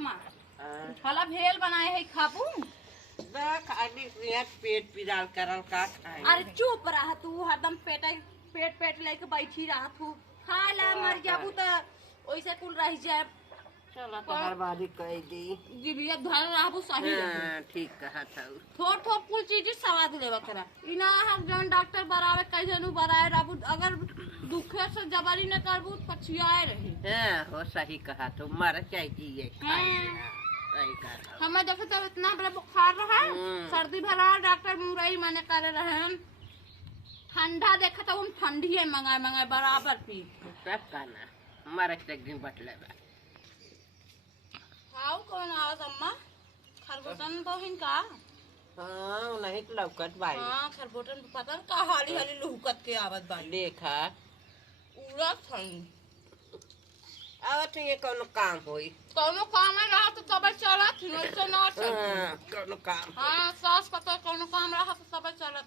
अम्मा हला भेल बनाए है खाबू। खाली पेट पिराल करल का खाए। अरे चुप रहा तू, हरदम पेट पेट लेके बैठी रहा तू। खा ला मर जाबू तो ओइसे कुल रह जाए। चला तो हर बारी कह दी जिबिया धर रहबू सही रही। ठीक कहा था। थोड़ थोड़ कुल चीज स्वाद लेवा करा। इना हम जन डॉक्टर बरावे कैसे नु बराए रहबू, अगर दुखे से जबरी न करबू पछियाए रही। हां हो सही कहा तो मर चाहिए सही कहा। हमें देखे तो इतना बड़ा बुखार रहा, सर्दी भरा, डॉक्टर मुरई माने करे रहे। ठंडा देखा तो उन ठंडी है मंगाए बराबर पी सब कहना हमारा एक दिन बटले बा। हाउ कौन आवत अम्मा? खरबूटन बहिन का? हां नहीं तो लौकत बाई। हां खरबूटन पता का हाली हाली लुहकत के आवत बाई। देखा उड़त हई। आवत ये कोनो काम होई। कोनो काम में रहा तो तब चलत ही, ऐसे ना चल। हां कोनो काम। हां सास पता कोनो काम रहा तो तब चलत।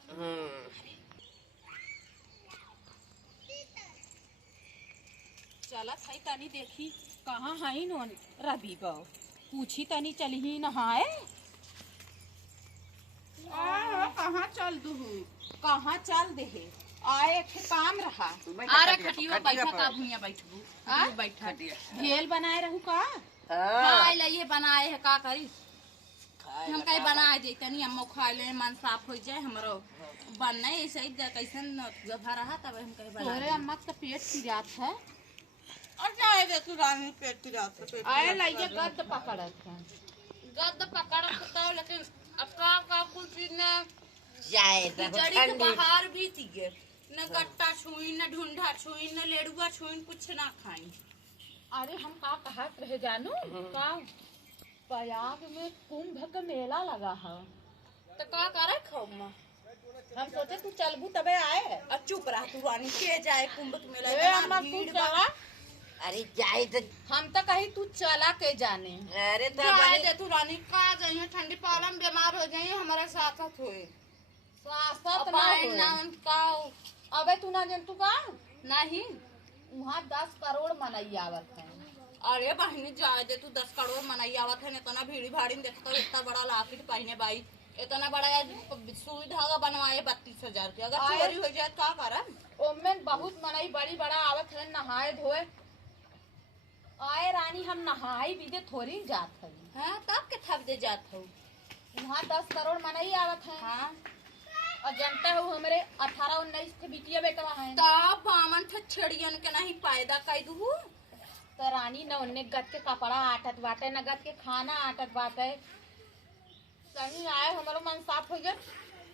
चलत है तनी देखी कहाँ है नोन रवि बाबू, पूछी तनी चली नहाए। कहाँ चल दू, कहाँ चल दे आए थे काम रहा। अरे खटिया बैठा का भुइया बैठू बैठा भेल बनाए रहू का। खाए लिए बनाए है का करी, हम कहीं बनाए दे तनी हम खाए ले मन साफ हो जाए हमरो बनना ऐसे ही कैसन जगह रहा तब हम कहीं बना। अरे अम्मा का पेट पिरात है और जाए दे तू रानी पेट पिरात है। आए लाइए गद्द पकड़त है, गद्द पकड़त तो लेकिन अब का कुछ चीज न जाए जड़ी के बाहर भी थी न गट्टा छुई न ढूंढा छुई न लेड़ुआ छुई कुछ ना खाई। अरे हम का कहत रहे जानू का प्रयाग में कुंभ का मेला लगा है तो का करे खौमा। हम सोचे तू चलबू तबे आए। और चुप रह तू रानी के जाए कुंभ के मेला भीड़ बा। अरे जाए तो हम तो कहीं तू चला के जाने। अरे तो जाए दे तू रानी का जाइए ठंडी पालन बीमार हो जाइए हमारे साथ होए साथ ना का। अबे तू ना जन तू का नहीं वहाँ 10 करोड़ मनई आवत है। अरे बहनी जाए दे तू 10 करोड़ मनई आवत है। इतना भीड़ भाड़ी में देखता इतना बड़ा लाकिट पहने बाई, इतना बड़ा सुई धागा बनवाए 32,000 के। अगर चोरी हो जाए का करम। ओमें बहुत मनई बड़ी बड़ा आवत है नहाए धोए। आए रानी हम नहाई भी दे थोड़ी जात है। हाँ तब के थक दे जात हो। वहाँ 10 करोड़ मनई आवत है। हाँ और जनता हो हमारे 18-19 के बिटिया बेटा है तब बामन थे छेड़ियन के नहीं पैदा कर दू तो रानी न उन्ने गद के कपड़ा आटत बाटे न गद के खाना आटत बाटे। कहीं आए हमारो मन साफ हो गया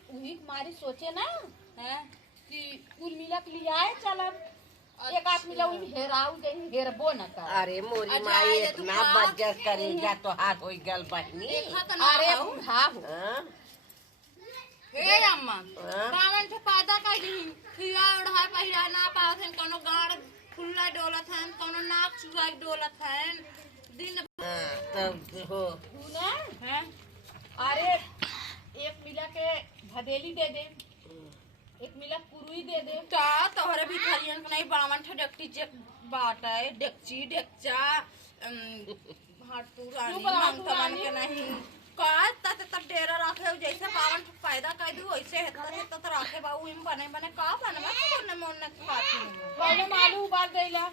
वही मारी सोचे ना है कि कुल मिला के लिए आए चलब एक आध मिला हेराऊ जही हेरबो न कर। अरे मोरी माई इतना बजस करेगा तो हाथ हो गल बहनी। अरे बूढ़ा हो हे अम्मा बावन से पैदा कर दी खिया ओढ़ा पहिरा ना पावत है कोनो गाड़ खुला डोलत है कोनो नाक चुरा डोलत है दिन तब हो ना है। अरे एक मिला के भदेली दे दे, एक मिला पुरुई दे दे का तोहरे भी खरियन के नहीं बावन ठे डेक्ची जे बाटा है डेक्ची डेक्चा हाटू रानी मंगतमन के नहीं का तब डेरा रखे जैसे बावन पैदा कर दू वैसे हेता तो रखे बाबू इन बने बने का बनवा कोने मोने खाती कोने मालू उबाल देला।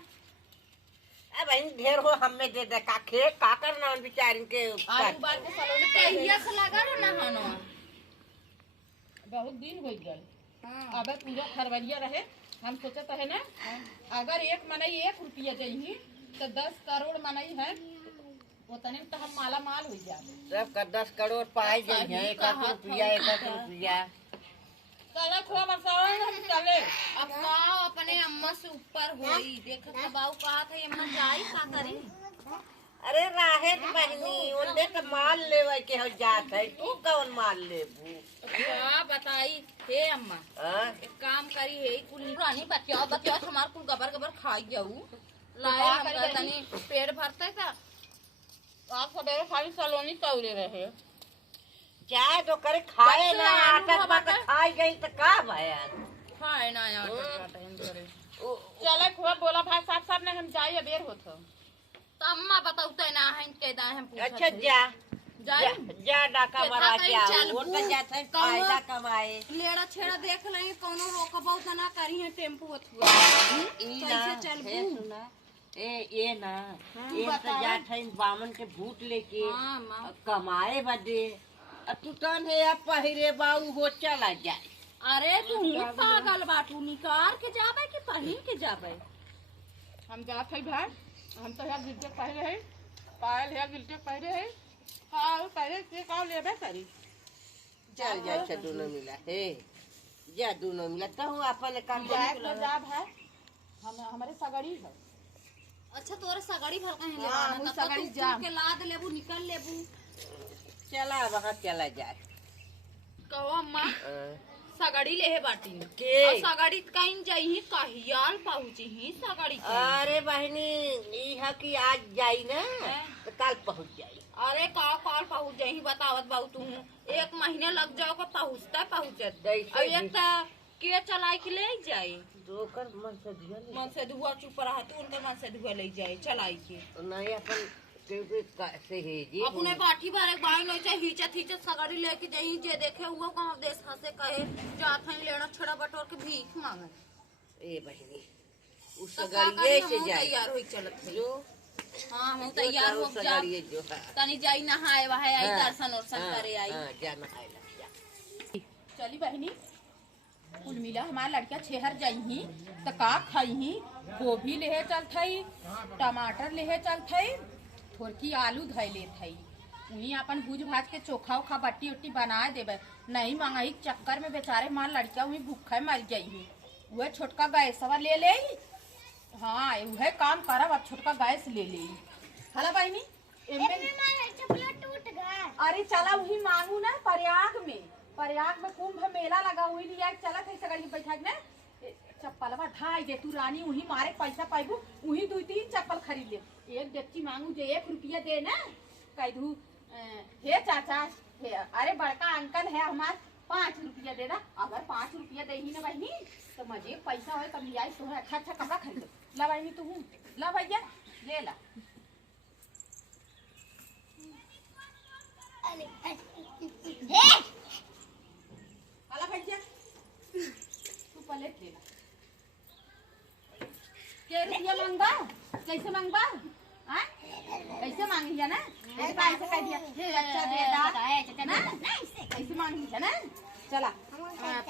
अब इन ढेर हो हमें दे दे का खे का करना बेचारिन के आलू उबाल के सलोने कहिया से लगा ना हनो बहुत दिन हो गए। हां अबे पूरा फरवरिया रहे हम सोचत है ना अगर एक मनई 1 रुपया देही तो 10 करोड़ मनई है उतने तो हम माला माल हो जाए। सब का 10 करोड़ पाए जाए 1 रुपया चले थोड़ा बसाओ हम चले। अब का अपने अम्मा से ऊपर होई देखत बाऊ कहा था अम्मा जाई का करी। अरे राहे बहनी ओने तो माल लेवे के हो जात है तू कौन माल लेबू क्या बताई हे अम्मा। एक काम करी है कुल रानी बतिया हमार कुल गबर खाई जाऊ लाए हम तनी पेड़ भरते का आप सवेरे खाली सलोनी तौले रहे चाहे तो करे खाए ना आटा पाटा खाई गई तो का भया खाए ना आटा पाटा हम करे चले खूब बोला भाई साहब ने हम जाई अबेर होत अम्मा बताऊ तो ना है के दा हम पूछत अच्छा हई। जा जाई जा डाका केतना मरा कहीं के आओ चलबू, वो तो जाते कौनो- फायदा कमाए लेड़ा छेड़ा देख लेंगे कोनो रोकबौ त ना करी है टेम्पू अथुआ ई ना कैसे चलबू? हे सुना ये ना हाँ, ये तो बताओ। जात है बामन के भूत लेके हाँ, माँ। कमाए बदे तू तन है अब पहिरे बाऊ हो चला जाए। अरे तू पागल बाटू निकार के जाबे कि पहिन के जाबे? हम जात है भाई हम तो यहाँ गिलटे पहले है पायल है गिलटे पहले है काल पहले के काल लेबे करी चल जा अच्छा दोनों मिला है जा दोनों मिला तो हूँ अपन काम जाए तो जा भाई हम हमारे सगड़ी है अच्छा तोरे सगड़ी भर कहीं ले हाँ, आना मुझ तब तो सगड़ी तू जाम। के लाद लेबू निकल लेबू। चला वहाँ चला जाए। कहो अम्मा हाँ। सगड़ी लेहे बाटी के? और सगड़ी कहीं जाई कहियाल पहुंची ही सगड़ी के। अरे बहनी ये है कि आज जाई ना तो कल पहुँच जाई। अरे का काल पहुंच जाई बतावत बाऊ तू 1 महीने लग जाओ का पहुंचत जैसे और एक ता के चलाई के ले जाई दोकर मन से दिया नहीं मन से धुआ चुप रहा तू उनके मन से धुआ ले जाए चलाई के नहीं अपन क्योंकि कैसे है जी अपने बाटी भर एक बाई नहीं चाहिए हिचत हिचत सगड़ी लेके जाई जे देखे हुआ कहाँ देश हंसे कहे जात हैं लेना छड़ा बटोर के भीख मांगे ए बहनी उस तो का सगड़िए करी से हम जाए तैयार होई चलत है जो हाँ हम तैयार हो जा सगड़िए जो है तनी जाई नहाए वहाए आई हाँ, दर्शन वर्शन हाँ, करे आई हाँ, जा नहाए लग जा। चली बहनी कुल मिला हमारा लड़का छेहर जाई तो का खाई गोभी लेहे चल थई टमाटर लेहे चल थई थोड़की आलू धै ले थई उन्हीं अपन भूज भाज के चोखा उखा बट्टी उट्टी बना देवे नहीं मंगाई चक्कर में बेचारे हमार लड़का वही भूखे मर जाई वह छोटका गैसवा ले ले हाँ वह काम करब अब छोटका गैस ले ले हला बहनी अरे चला वही मांगू ना प्रयाग में कुंभ मेला लगा हुई लिया चला थे सगड़ी बैठा ने चप्पलवा ढाई दे तू रानी वही मारे पैसा पाइबू वही 2-3 चप्पल खरीद ले एक डेच्ची मांगू जे 1 रुपया दे ना कह दू हे चाचा हे अरे बड़का अंकल है हमार 5 रुपया दे ना अगर 5 रुपया दे ही ना बहनी तो मजे पैसा हो तब लिया तो अच्छा अच्छा कपड़ा खरीद ला बहनी तू ला भैया ले ला अला भैया तू पलेट ले ला के रुपया मांगबा कैसे मांगबा हाँ कैसे मांगी है ना ऐसे कह दिया अच्छा दे दा ना कैसे मांगी है ना चला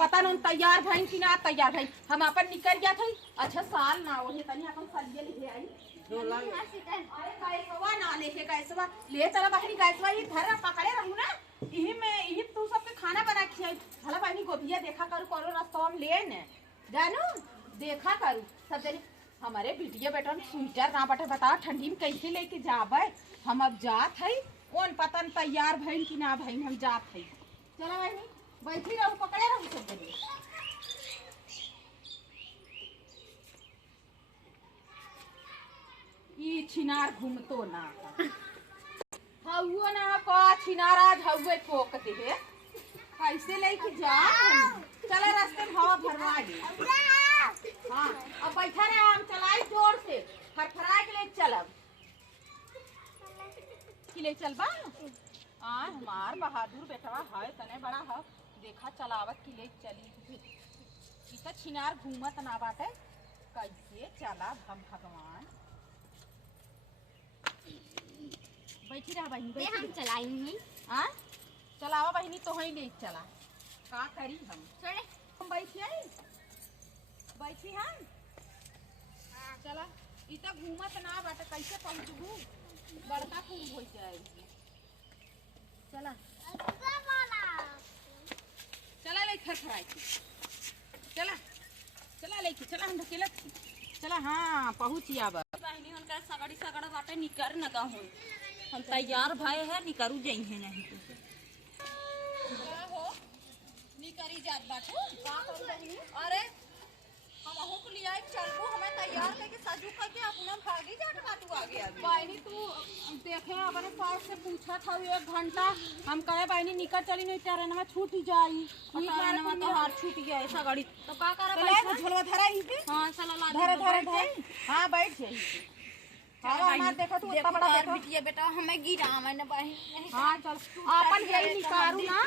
पता नहीं तैयार भाई कि ना तैयार भाई हम अपन निकल गया था अच्छा साल ना हो तनी अपन सलिए ले आई अरे गैसवा ना लेके गैसवा ले चला बहनी गैसवा ये धर पकड़े रहू ना यही में यही तू सबके खाना बना खियाई भला बहनी गोभिया देखा करू करो रास्ता में ले न जानू देखा करू सब जने हमारे बिटिया बेटा स्वेटर ना बटे बताओ ठंडी में कैसे लेके जाबे हम अब जात है ओन पता न तैयार भइल कि ना भइल हम जात है चला बहनी बैठी रहू पकड़े रहू सब जने ई छिनार घूमतो ना हउआ ना का छिनार आज हउए ठोक दे कैसे लेके जा चला रास्ते में हवा भरवा ले हाँ अब बैठा रहे हम चलाई जोर से फरफरा के ले चलब कि ले चलबा हमार बहादुर बेटवा है तने बड़ा है देखा चलावत कि ले चली ई तो छिनार घूमत ना बाटे कैसे चला हम भगवान बैठी रहा बहनी बैठी हम चलाएंगे हाँ चलावा बहनी तो ही ले चला का करी हम छोड़े हम बैठिए बैठी हम चला ई तो घूमत ना बाटे कैसे पहुंचबू बड़का खूब हो जाए चला चला ले खरखराई चला चला लेके चला हम ढकेलत चला हाँ पहुंची अब बहनी उनका सगड़ी सगड़ा बाटे निकर न कहूँ हम तैयार भय है निकरू जाई है नहीं तो हो निकरी जात बाटू का करू बहनी अरे हम अहू को लिया चलबू हमें तैयार करके सजू करके अपना भागी जाट बाटू आगे आगे बहनी तू देखे अपने पास से पूछा था 1 घंटा हम कहे बहनी निकल चली नहीं ट्रेन में छूट जाई ठीक है ना तो हार छूट गया है सगड़ी तो का करे चले झोलवा धरा ही पे हां चलो ला धरे धरे धरे हां बैठ जाई हाँ मत देखो तू इतना बड़ा देखो बिटिया बेटा हमें गिरा मैंने बहन हाँ चल अपन यही निकारू ना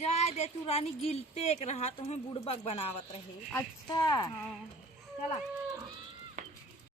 जाए दे तू रानी गिलते एक रहा तो हमें बुड़बक बनावत रहे अच्छा चला